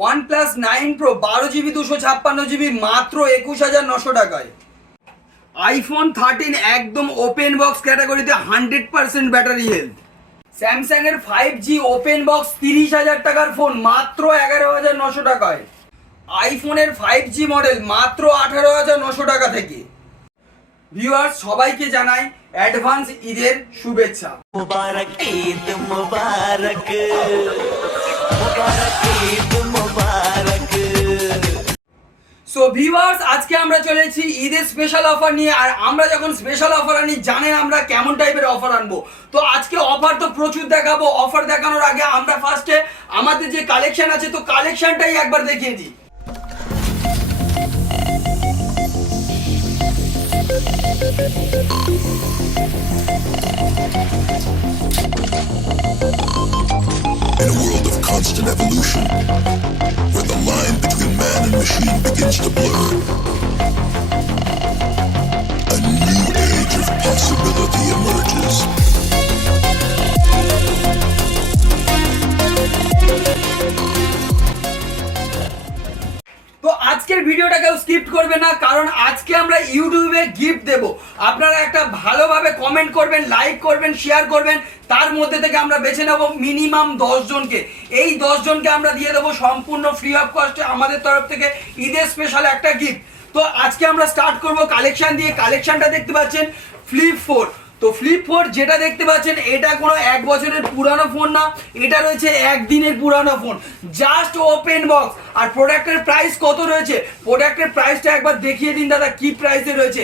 One plus nine pro বারো GB দুশো ছাপ্পান্ন জিবি মাত্র একুশ হাজার নশো টাকায়। আইফোন থার্টিন একদম ওপেন বক্স ক্যাটাগরিতে hundred percent battery health Samsung এর ফাইভ জি ওপেন বক্স তিরিশ হাজার টাকার ফোন মাত্র এগারো হাজার নশো টাকায়। আইফোনের ফাইভ জি মডেল মাত্র আঠারো হাজার নশো টাকা থেকে। ভিউয়ার্স সবাইকে জানাই অ্যাডভান্স ঈদের শুভেচ্ছা। মুবারক, ঈদ মুবারক। মুবারক, ঈদ ভিউয়ার্স আজকে আমরা চলেছি ঈদের স্পেশাল অফার নিয়ে আর আমরা যখন স্পেশাল অফার আনি জানেন আমরা কেমন টাইপের অফার আনব। তো আজকে অফার তো প্রচুর দেখাবো। অফার দেখানোর আগে আমরা ফার্স্টে আমাদের যে কালেকশন আছে তো কালেকশনটাই একবার দেখিয়ে দিই। In a world of constant evolution, machine begins to blur, a new age of possibility emerges. আজকের ভিডিওটা কেউ স্কিপ করবে না, কারণ আজকে আমরা ইউটিউবে গিফট দেব। আপনারা একটা ভালোভাবে কমেন্ট করবেন লাইক করবেন শেয়ার করবেন, তার মধ্যে থেকে আমরা বেছে নেব মিনিমাম দশ জনকে। এই দশ জনকে আমরা দিয়ে দেবো সম্পূর্ণ ফ্রি অফ কস্টে আমাদের তরফ থেকে ঈদের স্পেশাল একটা গিফট তো আজকে আমরা স্টার্ট করব কালেকশন দিয়ে। কালেকশনটা দেখতে পাচ্ছেন ফ্লিপ ফোর তো ফ্লিপ ফোর যেটা দেখতে পাচ্ছেন, এটা কোনো এক বছরের পুরানো ফোন না, এটা রয়েছে একদিনের পুরানো ফোন জাস্ট ওপেন বক্স আর প্রোডাক্টের প্রাইস কত রয়েছে? প্রোডাক্টের প্রাইসটা একবার দেখিয়ে দিন দাদা, কি প্রাইসে রয়েছে।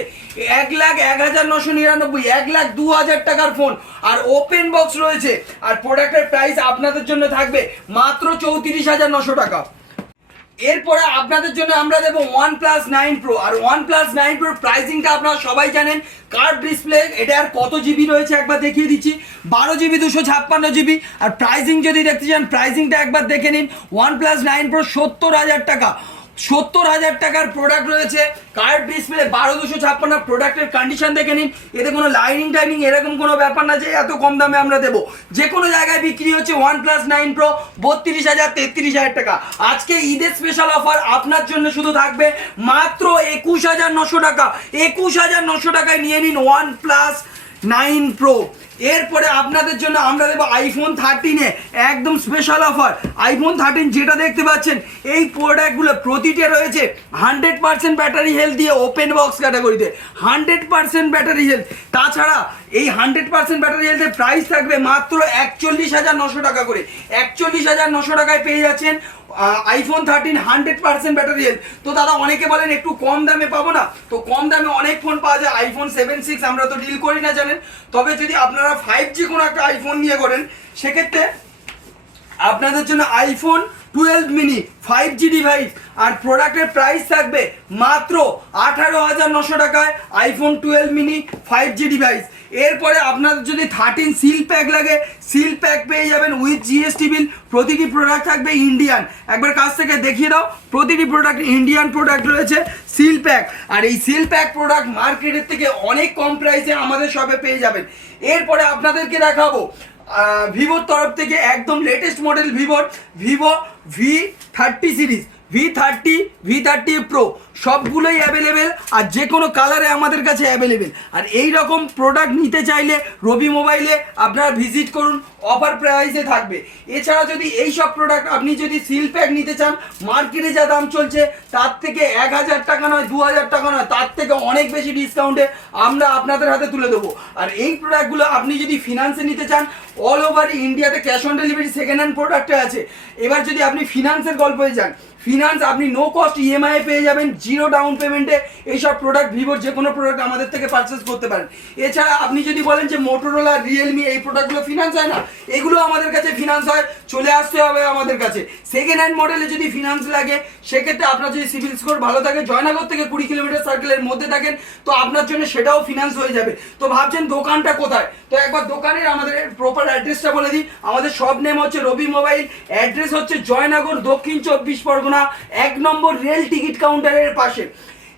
এক লাখ এক হাজার নশো নিরানব্বই, এক লাখ দু হাজার টাকার ফোন আর ওপেন বক্স রয়েছে। আর প্রোডাক্টের প্রাইস আপনাদের জন্য থাকবে মাত্র চৌত্রিশ হাজার নশো টাকা। এরপরে আপনাদের জন্য আমরা দেবো ওয়ান প্লাস নাইন প্রো আর ওয়ান প্লাস নাইন প্রোর প্রাইসিংটা আপনারা সবাই জানেন কার্ড ডিসপ্লে এটা আর কত জিবি রয়েছে একবার দেখিয়ে দিচ্ছি। বারো জিবি দুশো ছাপ্পান্ন জিবি আর প্রাইসিং যদি দেখতে চান প্রাইসিংটা একবার দেখে নিন। ওয়ান প্লাস নাইন প্রো সত্তর হাজার টাকা। সত্তর হাজার টাকার প্রোডাক্ট রয়েছে। কার্ড ডিসপ্লে বারো দুশো ছাপ্পান্ন প্রোডাক্টের কন্ডিশন দেখে নিন। এতে কোনো লাইনিং টাইনিং এরকম কোনো ব্যাপার না যে এত কম দামে আমরা দেবো। যে কোনো জায়গায় বিক্রি হচ্ছে ওয়ান প্লাস নাইন প্রো বত্রিশ হাজার, তেত্রিশ হাজার টাকা। আজকে ঈদের স্পেশাল অফার আপনার জন্য শুধু থাকবে মাত্র একুশ হাজার নশো টাকা। একুশ হাজার নশো টাকায় নিয়ে নিন ওয়ান প্লাস নাইন প্রো এরপরে আপনাদের জন্য আমরা দেবো আইফোন থার্টিনে একদম স্পেশাল অফার আইফোন থার্টিন যেটা দেখতে পাচ্ছেন, এই প্রোডাক্টগুলো প্রতিটা রয়েছে হান্ড্রেড পার্সেন্ট ব্যাটারি হেলথ দিয়ে ওপেন বক্স ক্যাটাগরিতে হান্ড্রেড পার্সেন্ট ব্যাটারি হেলথ তাছাড়া এই হান্ড্রেড পার্সেন্ট ব্যাটারি হেলথের প্রাইস থাকবে মাত্র একচল্লিশ হাজার নশো টাকা করে। একচল্লিশ হাজার নশো টাকায় পেয়ে যাচ্ছেন iPhone thirteen hundred percent battery health তো দাদা, অনেকে বলেন, একটু কম দামে পাবো না? তো কম দামে অনেক ফোন পাওয়া যায়। আইফোন সেভেন সিক্স আমরা তো ডিল করি না, জানেন? তবে যদি আপনারা ফাইভ জি কোনো একটা আইফোন নিয়ে করেন, সেক্ষেত্রে আপনাদের জন্য iPhone twelve mini five G device আর প্রোডাক্টের প্রাইস থাকবে মাত্র আঠারো হাজার নশো টাকায় iPhone twelve mini five G device এরপরে আপনাদের যদি থার্টিন সিল প্যাক লাগে সিল প্যাক পেয়ে যাবেন উইথ জিএসটি বিল প্রতিটি প্রোডাক্ট থাকবে ইন্ডিয়ান একবার কাছ থেকে দেখিয়ে দাও, প্রতিটি প্রোডাক্ট ইন্ডিয়ান প্রোডাক্ট রয়েছে সিল প্যাক আর এই সিল প্যাক প্রোডাক্ট মার্কেটের থেকে অনেক কম প্রাইসে আমাদের শপে পেয়ে যাবেন। এরপরে আপনাদেরকে দেখাবো ভিভোর তরফ থেকে একদম লেটেস্ট মডেল ভিভোর, Vivo V thirty series V thirty V thirty pro সবগুলোই অ্যাভেলেবেল আর যে কোনো কালারে আমাদের কাছে অ্যাভেলেবেল আর এই রকম প্রোডাক্ট নিতে চাইলে রবি মোবাইলে আপনারা ভিজিট করুন। অফার প্রাইসে থাকবে। এছাড়া যদি এই সব প্রোডাক্ট আপনি যদি সিল প্যাক নিতে চান মার্কেটে যা দাম চলছে, তার থেকে এক হাজার টাকা নয়, দু হাজার টাকা নয়, তার থেকে অনেক বেশি ডিসকাউন্টে আমরা আপনাদের হাতে তুলে দেবো। আর এই প্রোডাক্টগুলো আপনি যদি ফিনান্সে নিতে চান অল ওভার ইন্ডিয়াতে cash on delivery second hand প্রোডাক্টে আছে। এবার যদি আপনি ফিনান্সের গল্পে যান ফিনান্স আপনি নো কস্ট ইএমআই পেয়ে যাবেন জিরো ডাউন পেমেন্টে এইসব প্রোডাক্ট ভিভোর যে কোনো প্রোডাক্ট আমাদের থেকে পারচেস করতে পারেন। এছাড়া আপনি যদি বলেন যে মোটোরোলা রিয়েলমি এই প্রোডাক্টগুলো ফিনান্স হয় না এগুলো আমাদের কাছে ফিনান্স হয়, চলে আসতে হবে আমাদের কাছে। সেকেন্ড হ্যান্ড মডেলে যদি ফিনান্স লাগে, সেক্ষেত্রে আপনার যদি সিভিল স্কোর ভালো থাকে, জয়নগর থেকে কুড়ি কিলোমিটার সার্কেলের মধ্যে থাকেন, তো আপনার জন্য সেটাও ফিনান্স হয়ে যাবে। তো ভাবছেন দোকানটা কোথায়? তো একবার দোকানের আমাদের প্রপার অ্যাড্রেসটা বলে দিই। আমাদের সব নেম হচ্ছে রবি মোবাইল অ্যাড্রেস হচ্ছে জয়নগর দক্ষিণ চব্বিশ পরগনা, এক নম্বর রেল টিকিট কাউন্টারের পাশে।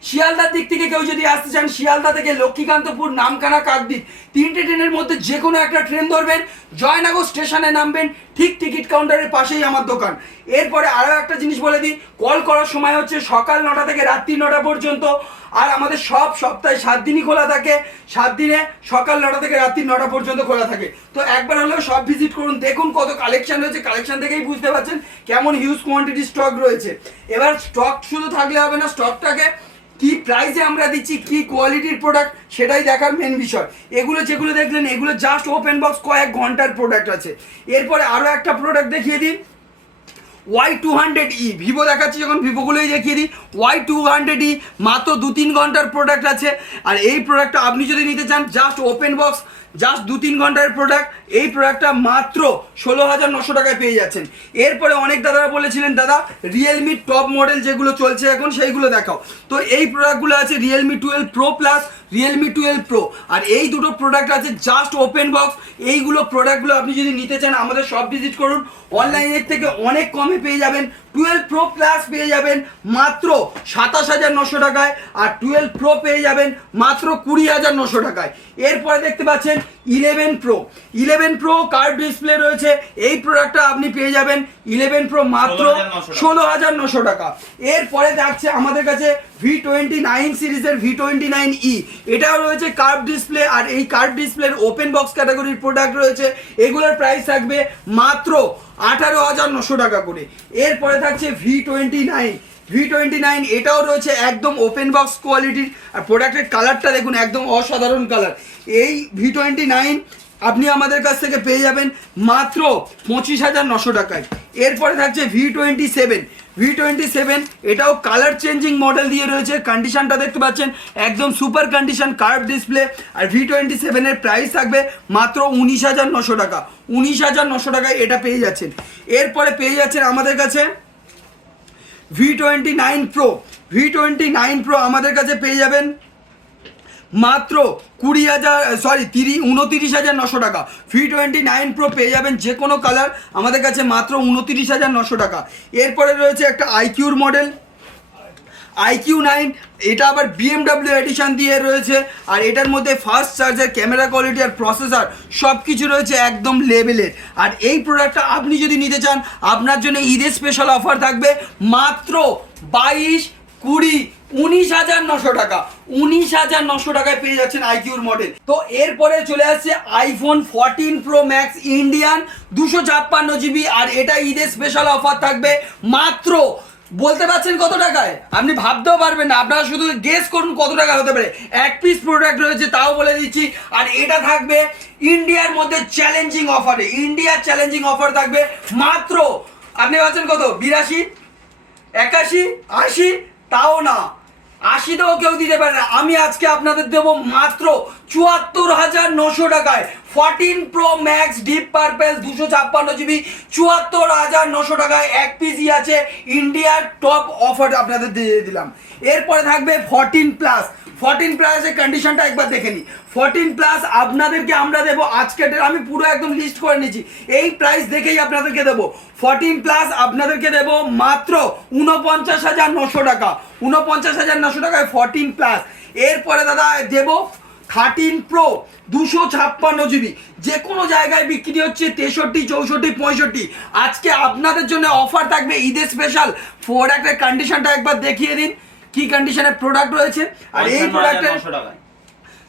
শিয়ালদার দিক থেকে কেউ যদি আসতে চান, শিয়ালদা থেকে লক্ষ্মীকান্তপুর, নামকানা, কাকদ্বীপ। তিনটে ট্রেনের মধ্যে যে কোনো একটা ট্রেন ধরবেন, জয়নগর স্টেশনে নামবেন, ঠিক টিকিট কাউন্টারের পাশেই আমার দোকান। এরপরে আরও একটা জিনিস বলে দিই, কল করার সময় হচ্ছে সকাল নটা থেকে রাত্রি নটা পর্যন্ত, আর আমাদের সব সপ্তাহে সাত দিনই খোলা থাকে। সাত দিনে সকাল নটা থেকে রাত্রি নটা পর্যন্ত খোলা থাকে। তো একবার হলেও সব ভিজিট করুন, দেখুন কত কালেকশন রয়েছে। কালেকশন থেকেই বুঝতে পারছেন কেমন হিউজ কোয়ান্টিটি স্টক রয়েছে। এবার স্টক শুধু থাকলে হবে না স্টকটাকে কি প্রাইসে আমরা দিচ্ছি, কি কোয়ালিটির প্রোডাক্ট সেটাই দেখার মেন বিষয়। এগুলো যেগুলো দেখলেন, এগুলো জাস্ট ওপেন বক্স কয়েক ঘণ্টার প্রোডাক্ট আছে। এরপরে আরও একটা প্রোডাক্ট দেখিয়ে দিন Y two hundred E Vivo দেখাচ্ছি যখন ভিভোগুলোই দেখিয়ে দিই। ওয়াই টু হান্ড্রেড ই মাত্র দু তিন ঘণ্টার প্রোডাক্ট আছে। আর এই প্রোডাক্টটা আপনি যদি নিতে চান জাস্ট ওপেন বক্স জাস্ট দু তিন ঘণ্টার প্রোডাক্ট এই প্রোডাক্টটা মাত্র ষোলো হাজার নশো টাকায় পেয়ে যাচ্ছেন। এরপরে অনেক দাদারা বলেছিলেন, দাদা রিয়েলমি টপ মডেল যেগুলো চলছে এখন, সেইগুলো দেখাও। তো এই প্রোডাক্টগুলো আছে Realme twelve pro plus Realme twelve pro আর এই দুটো প্রোডাক্ট আছে জাস্ট ওপেন বক্স এইগুলো প্রোডাক্টগুলো আপনি যদি নিতে চান, আমাদের সব ভিজিট করুন। অনলাইনের থেকে অনেক কমে পেয়ে যাবেন। টুয়েলভ প্রো প্লাস পেয়ে যাবেন মাত্র সাতাশ হাজার নশো টাকায় আর টুয়েলভ প্রো পেয়ে যাবেন মাত্র কুড়ি হাজার নশো টাকায়। এরপরে দেখতে পাচ্ছেন eleven pro eleven pro curved display রয়েছে। এই প্রোডাক্টটা আপনি পেয়ে যাবেন ইলেভেন প্রো মাত্র ষোলো হাজার নশো টাকা। এরপরে থাকছে আমাদের কাছে ভি টোয়েন্টি নাইন সিরিজের ভি টোয়েন্টি নাইন ই এটাও রয়েছে কার্ভ ডিসপ্লে আর এই কার্ভ ডিসপ্লের ওপেন বক্স ক্যাটাগরির প্রোডাক্ট রয়েছে। এগুলোর প্রাইস থাকবে মাত্র আঠারো হাজার নশো টাকা করে। এরপরে থাকছে V twenty nine V twenty nine এটাও রয়েছে একদম ওপেন বক্স কোয়ালিটির আর প্রোডাক্টের কালারটা দেখুন, একদম অসাধারণ কালার এই ভি টোয়েন্টি নাইন আপনি আমাদের কাছ থেকে পেয়ে যাবেন মাত্র পঁচিশ হাজার নশো টাকায়। এরপরে থাকছে V twenty seven V twenty seven এটাও কালার চেঞ্জিং মডেল দিয়ে রয়েছে। কন্ডিশনটা দেখতে পাচ্ছেন, একদম সুপার কন্ডিশন কার্ভ ডিসপ্লে আর ভি টোয়েন্টি সেভেনের প্রাইস থাকবে মাত্র উনিশ হাজার নশো টাকা। উনিশ হাজার নশো টাকায় এটা পেয়ে যাচ্ছেন। এরপরে পেয়ে যাচ্ছেন আমাদের কাছে V twenty nine pro V twenty nine pro আমাদের কাছে পেয়ে যাবেন মাত্র কুড়ি হাজার সরি তিরিশ উনতিরিশ হাজার নশো টাকা। ভি টোয়েন্টি নাইন প্রো পেয়ে যাবেন যে কোনো কালার আমাদের কাছে মাত্র উনতিরিশ হাজার নশো টাকা। এরপরে রয়েছে একটা আইকিউর মডেল আইকিউ নাইন এটা আবার বিএমডাব্লিউ এডিশন দিয়ে রয়েছে, আর এটার মধ্যে ফাস্ট চার্জার ক্যামেরা কোয়ালিটি আর প্রসেসর সব কিছু রয়েছে একদম লেভেলের আর এই প্রোডাক্টটা আপনি যদি নিতে চান, আপনার জন্য ঈদের স্পেশাল অফার থাকবে মাত্র বাইশ, কুড়ি উনিশ হাজার নশো টাকা। উনিশ হাজার নশো টাকায় পেয়ে যাচ্ছেন আইকিউর মডেল তো এরপরে চলে আসছে iPhone fourteen pro max Indian দুশো ছাপ্পান্ন জিবি আর এটা ঈদের স্পেশাল অফার থাকবে মাত্র, বলতে পারছেন কত টাকায়? আপনি ভাবতেও পারবেন না, আপনারা শুধু গেস করুন কত টাকা হতে পারে। এক পিস প্রোডাক্ট রয়েছে, তাও বলে দিচ্ছি। আর এটা থাকবে ইন্ডিয়ার মধ্যে চ্যালেঞ্জিং অফারে ইন্ডিয়ার চ্যালেঞ্জিং অফার থাকবে মাত্র, আপনি ভাবছেন কত? বিরাশি? একাশি? আশি? তাও না। আশিতেও কেউ দিতে পারে না। আমি আজকে আপনাদের দেব মাত্র চুয়াত্তর হাজার নশো টাকায় fourteen pro max deep purple দুশো ছাপ্পান্ন জিবি, চুয়াত্তর হাজার নশো টাকায় এক পিসি আছে ইন্ডিয়ার টপ অফার আপনাদের দিয়ে দিলাম। এরপরে থাকবে ফোরটিন প্লাস। ফর্টিন প্লাসের কন্ডিশনটা একবার দেখে নিই। ফর্টিন প্লাস আপনাদেরকে আমরা দেবো আজকে আমি পুরো একদম লিস্ট করে নিয়েছি। এই প্রাইস দেখেই আপনাদেরকে দেবো। ফোরটিন প্লাস আপনাদেরকে দেবো মাত্র উনপঞ্চাশ হাজার নশো টাকা। উনপঞ্চাশ হাজার নশো টাকায় ফোরটিন প্লাস। এরপরে দাদা দেবো থার্টিন প্রো দুশো ছাপ্পান্ন জিবি যে কোনো জায়গায় বিক্রি হচ্ছে তেষট্টি চৌষট্টি পঁয়ষট্টি। আজকে আপনাদের জন্য অফার থাকবে ঈদের স্পেশাল প্রোডাক্টের কন্ডিশনটা একবার দেখিয়ে দিন কি কন্ডিশনের প্রোডাক্ট রয়েছে। আর এই প্রোডাক্টের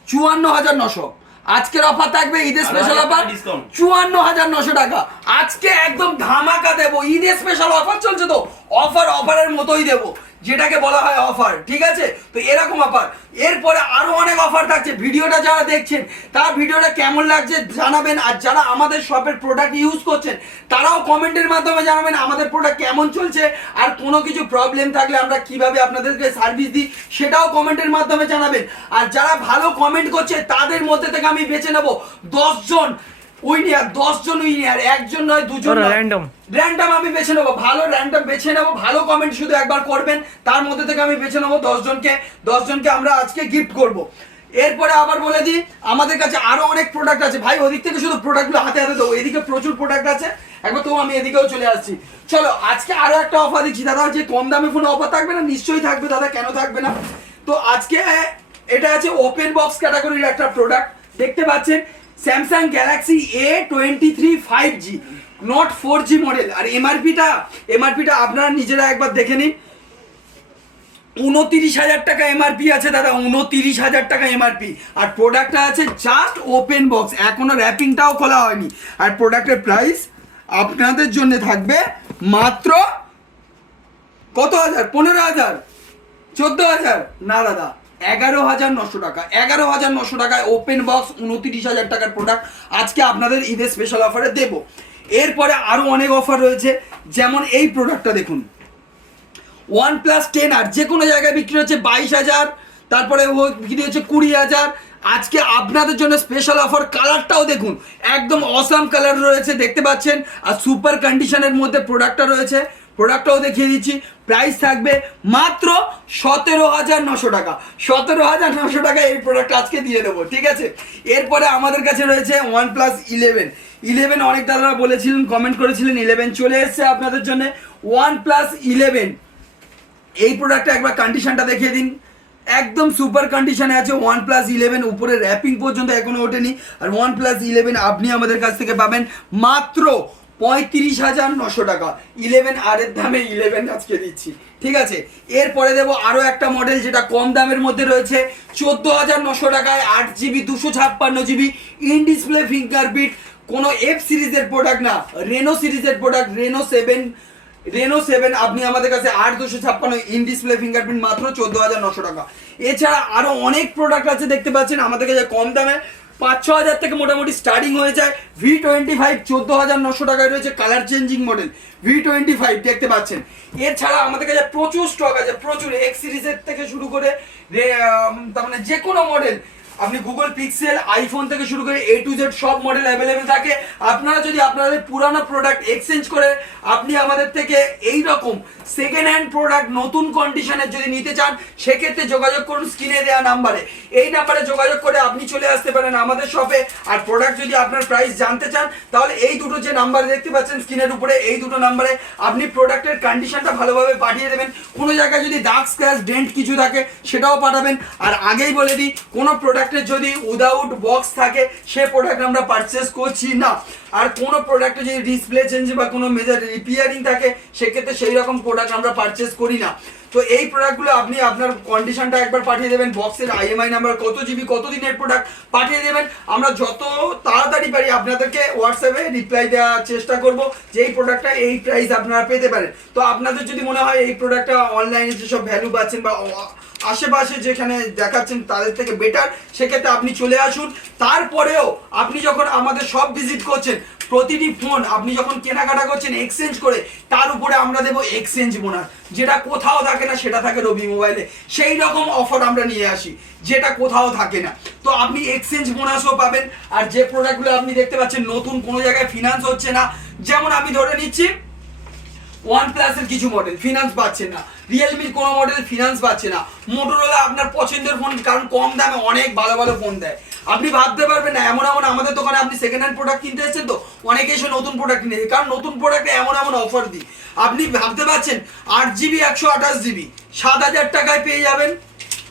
চুয়ান্ন হাজার নশো আজকের অফার থাকবে ঈদের স্পেশাল অফার চুয়ান্ন হাজার নশো টাকা। আজকে একদম ধামাকা দেবো ঈদের স্পেশাল অফার চলছে তো। অফার অফারের মতোই দেবো। যেটাকে বলা হয় অফার ঠিক আছে? তো এরকম অফার এরপরে আরও অনেক অফার থাকছে। ভিডিওটা যারা দেখছেন, তার ভিডিওটা কেমন লাগছে জানাবেন। আর যারা আমাদের শপের প্রোডাক্ট ইউজ করছেন, তারাও কমেন্টের মাধ্যমে জানাবেন আমাদের প্রোডাক্ট কেমন চলছে। আর কোনো কিছু প্রবলেম থাকলে আমরা কীভাবে আপনাদেরকে সার্ভিস দিই, সেটাও কমেন্টের মাধ্যমে জানাবেন। আর যারা ভালো কমেন্ট করছে, তাদের মধ্যে থেকে আমি বেছে নেব দশজন উইনিয়ার দশজন উইনিয়ার একজন নয় দুজন নয়। র্যান্ডম আমি বেছে নেব ভালো র্যান্ডম বেছে নেব ভালো কমেন্ট শুধু একবার করবেন তার মধ্যে থেকে আমি বেছে নেব দশজনকে দশজনকে আমরা আজকে গিফট করব। এরপরে আবার বলে দিই আমাদের কাছে আরও অনেক প্রোডাক্ট আছে। ভাই ওদিক থেকে শুধু প্রোডাক্টগুলো হাতে হাতে দেবো এদিকে প্রচুর প্রোডাক্ট আছে। একবার তো আমি এদিকেও চলে আসছি। চলো আজকে আরও একটা অফার দিচ্ছি। দাদা যে কম দামে ফোনে অফার থাকবে না? নিশ্চয়ই থাকবে দাদা কেন থাকবে না? তো আজকে এটা আছে ওপেন বক্স ক্যাটাগরির একটা প্রোডাক্ট দেখতে পাচ্ছেন Samsung Galaxy A twenty three five G not four G model আর এমআরপিটা এমআরপিটা আপনারা নিজেরা একবার দেখে নিন। উনতিরিশ হাজার টাকা এমআরপি আছে দাদা, উনতিরিশ হাজার টাকা এমআরপি আর প্রোডাক্টটা আছে জাস্ট ওপেন বক্স এখনও র্যাপিংটাও খোলা হয়নি। আর প্রোডাক্টের প্রাইস আপনাদের জন্য থাকবে মাত্র কত হাজার? পনেরো হাজার? চোদ্দ হাজার? না দাদা। এগারো হাজার নশো টাকা, এগারো হাজার নশো টাকায় ওপেন বক্স উনতিরিশ হাজার টাকার প্রোডাক্ট আজকে আপনাদের ঈদের স্পেশাল অফারে দেবো। এরপরে আরও অনেক অফার রয়েছে, যেমন এই প্রোডাক্টটা দেখুন। ওয়ান প্লাস টেন আর যে কোনো জায়গায় বিক্রি হচ্ছে বাইশ হাজার, তারপরে বিক্রি হচ্ছে কুড়ি হাজার। আজকে আপনাদের জন্য স্পেশাল অফার কালারটাও দেখুন, একদম অসাম কালার রয়েছে, দেখতে পাচ্ছেন। আর সুপার কন্ডিশনের মধ্যে প্রোডাক্টটা রয়েছে। প্রোডাক্টটাও দেখিয়ে দিচ্ছি। প্রাইস থাকবে মাত্র সতেরো হাজার নশো টাকা। সতেরো হাজার নশো টাকা এই প্রোডাক্ট আজকে দিয়ে দেবো, ঠিক আছে? এরপরে আমাদের কাছে রয়েছে ওয়ান প্লাস ইলেভেন ইলেভেন অনেক দাদারা বলেছিলেন কমেন্ট করেছিলেন ইলেভেন চলে এসছে আপনাদের জন্য। ওয়ান প্লাস ইলেভেন এই প্রোডাক্টটা একবার কন্ডিশনটা দেখিয়ে দিন। একদম সুপার কন্ডিশনে আছে ওয়ান প্লাস ইলেভেন উপরে র্যাপিং পর্যন্ত এখনও ওঠেনি। আর ওয়ান প্লাস ইলেভেন আপনি আমাদের কাছ থেকে পাবেন মাত্র পঁয়ত্রিশ হাজার নশো টাকা। ইলেভেন আর এর দামে ইলেভেন আজকে দিচ্ছি। ঠিক আছে? এরপরে দেবো আরও একটা মডেল যেটা কম দামের মধ্যে রয়েছে। চোদ্দ হাজার নশো টাকায় আট জিবি দুশো ছাপ্পান্ন জিবি ইন ডিসপ্লে ফিঙ্গারপ্রিন্ট কোনো এফ সিরিজের প্রোডাক্ট না। রেনো সিরিজের product Reno seven Reno seven আপনি আমাদের কাছে আট, দুশো ছাপ্পান্ন ইন ডিসপ্লে ফিঙ্গারপ্রিন্ট মাত্র চোদ্দ হাজার নশো টাকা। এছাড়া আরও অনেক প্রোডাক্ট আছে দেখতে পাচ্ছেন। আমাদের কাছে কম দামে পাঁচ ছ হাজার থেকে মোটামুটি স্টার্টিং হয়ে যায়। ভি টোয়েন্টি ফাইভ চোদ্দ হাজার নশো টাকায় রয়েছে colour changing model V twenty five দেখতে পাচ্ছেন। এছাড়া আমাদের কাছে প্রচুর স্টক আছে, প্রচুর এক্স সিরিজের থেকে শুরু করে তার মানে যে কোনো মডেল আপনি গুগল পিক্সেল আইফোন থেকে শুরু করে এ টু জেড সব মডেল অ্যাভেলেবেল থাকে। আপনারা যদি আপনাদের পুরানো প্রোডাক্ট এক্সচেঞ্জ করে আপনি আমাদের থেকে এই রকম সেকেন্ড হ্যান্ড প্রোডাক্ট নতুন কন্ডিশনের যদি নিতে চান, সেক্ষেত্রে যোগাযোগ করুন স্ক্রিনে দেওয়া নাম্বারে এই নাম্বারে যোগাযোগ করে আপনি চলে আসতে পারেন আমাদের শপে আর প্রোডাক্ট যদি আপনার প্রাইস জানতে চান, তাহলে এই দুটো যে নাম্বার দেখতে পাচ্ছেন স্ক্রিনের উপরে, এই দুটো নাম্বারে আপনি প্রোডাক্টের কন্ডিশনটা ভালোভাবে পাঠিয়ে দেবেন। কোনো জায়গায় যদি ডার্ক স্ক্র্যাচ ডেন্ট কিছু থাকে, সেটাও পাঠাবেন। আর আগেই বলে দিই, কোনো প্রোডাক্টের যদি উইদাউট বক্স থাকে, সে প্রোডাক্ট আমরা পারচেস করছি না। আর কোনো প্রোডাক্টে যদি ডিসপ্লে চেঞ্জ বা কোনো মেজার রিপেয়ারিং থাকে, সেক্ষেত্রে সেই রকম প্রোডাক্ট আমরা পারচেস করি না। তো এই প্রোডাক্টগুলো আপনি আপনার কন্ডিশনটা একবার পাঠিয়ে দেবেন বক্সের আইএমআই নাম্বার কত জিবি কত দিনের প্রোডাক্ট পাঠিয়ে দেবেন। আমরা যত তাড়াতাড়ি পারি আপনাদেরকে হোয়াটসঅ্যাপে রিপ্লাই দেওয়ার চেষ্টা করব যে এই প্রোডাক্টটা এই প্রাইস আপনারা পেতে পারেন। তো আপনাদের যদি মনে হয় এই প্রোডাক্টটা অনলাইনে যেসব ভ্যালু পাচ্ছেন বা আশেপাশে যেখানে দেখাচ্ছেন তাদের থেকে বেটার সেক্ষেত্রে আপনি চলে আসুন। তারপরেও আপনি যখন আমাদের সব ভিজিট করছেন, প্রতিটি ফোন আপনি যখন কেনাকাটা করছেন এক্সচেঞ্জ করে, তার উপরে আমরা দেবো এক্সচেঞ্জ বোনাস যেটা কোথাও থাকে না, সেটা থাকে রবি মোবাইলে সেই রকম অফার আমরা নিয়ে আসি, যেটা কোথাও থাকে না। তো আপনি এক্সচেঞ্জ বোনাসও পাবেন। আর যে প্রোডাক্টগুলো আপনি দেখতে পাচ্ছেন, নতুন কোনো জায়গায় ফিনান্স হচ্ছে না। যেমন আমি ধরে নিচ্ছি ওয়ান প্লাসের কিছু মডেল ফিনান্স পাচ্ছে না। রিয়েলমির কোনো মডেল ফিনান্স পাচ্ছে না। মোটরোলা আপনার পছন্দের ফোন কারণ কম দামে অনেক ভালো ভালো ফোন দেয়। আপনি ভাবতে পারবেন না, এমন এমন আমাদের দোকানে আপনি সেকেন্ড হ্যান্ড প্রোডাক্ট কিনতে এসেছেন তো অনেকে এসে নতুন প্রোডাক্ট কিনে কারণ নতুন প্রোডাক্টে এমন এমন অফার দিই। আপনি ভাবতে পারছেন, আট জিবি একশো আঠাশ জিবি সাত হাজার টাকায় পেয়ে যাবেন?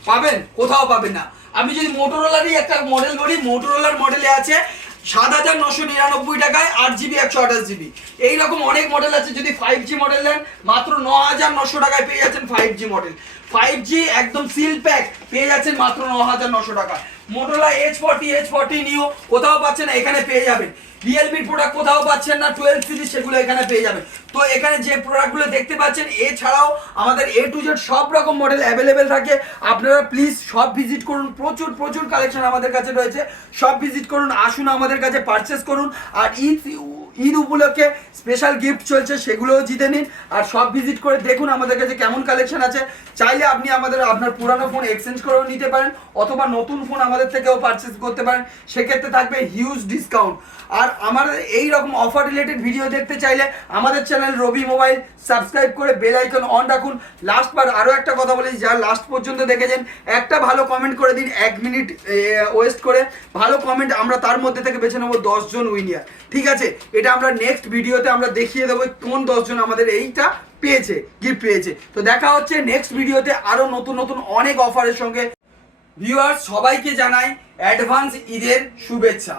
পাবেন? কোথাও পাবেন না। আমি যদি মোটরোলারই একটা মডেল বলি মোটরোলার মডেলে আছে সাত হাজার নশো নিরানব্বই টাকায় আট জিবি, একশো আঠাশ জিবি। এইরকম অনেক মডেল আছে, যদি ফাইভ জি মডেল নেন, মাত্র ন হাজার নশো টাকায় পেয়ে যাচ্ছেন five G model five G একদম সিল প্যাক পেয়ে যাচ্ছেন মাত্র ন হাজার নশো টাকা Motorola edge forty edge forty neo কোথাও পাচ্ছেন এখানে পেয়ে যাবেন। রিয়েলমির প্রোডাক্ট কোথাও পাচ্ছেন না টুয়েলভ সিরিজ সেগুলো এখানে পেয়ে যাবেন। তো এখানে যে প্রোডাক্টগুলো দেখতে পাচ্ছেন, এছাড়াও আমাদের এ টু জেড সব রকম মডেল অ্যাভেলেবেল থাকে। আপনারা প্লিজ সব ভিজিট করুন, প্রচুর প্রচুর কালেকশন আমাদের কাছে রয়েছে। সব ভিজিট করুন, আসুন আমাদের কাছে পারচেস করুন। আর ঈদ ঈদ উপলক্ষে স্পেশাল গিফট চলছে, সেগুলোও জিতে নিন। আর সব ভিজিট করে দেখুন আমাদের কাছে কেমন কালেকশন আছে। চাইলে আপনি আমাদের, আপনার পুরানো ফোন এক্সচেঞ্জ করেও নিতে পারেন, অথবা নতুন ফোন আমাদের থেকেও পারচেস করতে পারেন। সেক্ষেত্রে থাকবে হিউজ ডিসকাউন্ট আর আমার এই রকম অফার রিলেটেড ভিডিও দেখতে চাইলে আমাদের চ্যানেল রবি মোবাইল সাবস্ক্রাইব করে বেল আইকন অন রাখুন। লাস্ট বার আরও একটা কথা বলি যা লাস্ট পর্যন্ত দেখেছেন, একটা ভালো কমেন্ট করে দিন, এক মিনিট ওয়েস্ট করে। ভালো কমেন্ট আমরা তার মধ্যে থেকে বেছে নেব দশজন উইনিয়ার ঠিক আছে, এটা আমরা নেক্সট ভিডিওতে আমরা দেখিয়ে দেবো কোন দশজন আমাদের এইটা পেয়েছে গিফট পেয়েছে। তো দেখা হচ্ছে নেক্সট ভিডিওতে আরও নতুন নতুন অনেক অফারের সঙ্গে। ভিউয়ার্স সবাইকে জানাই অ্যাডভান্স ঈদের শুভেচ্ছা।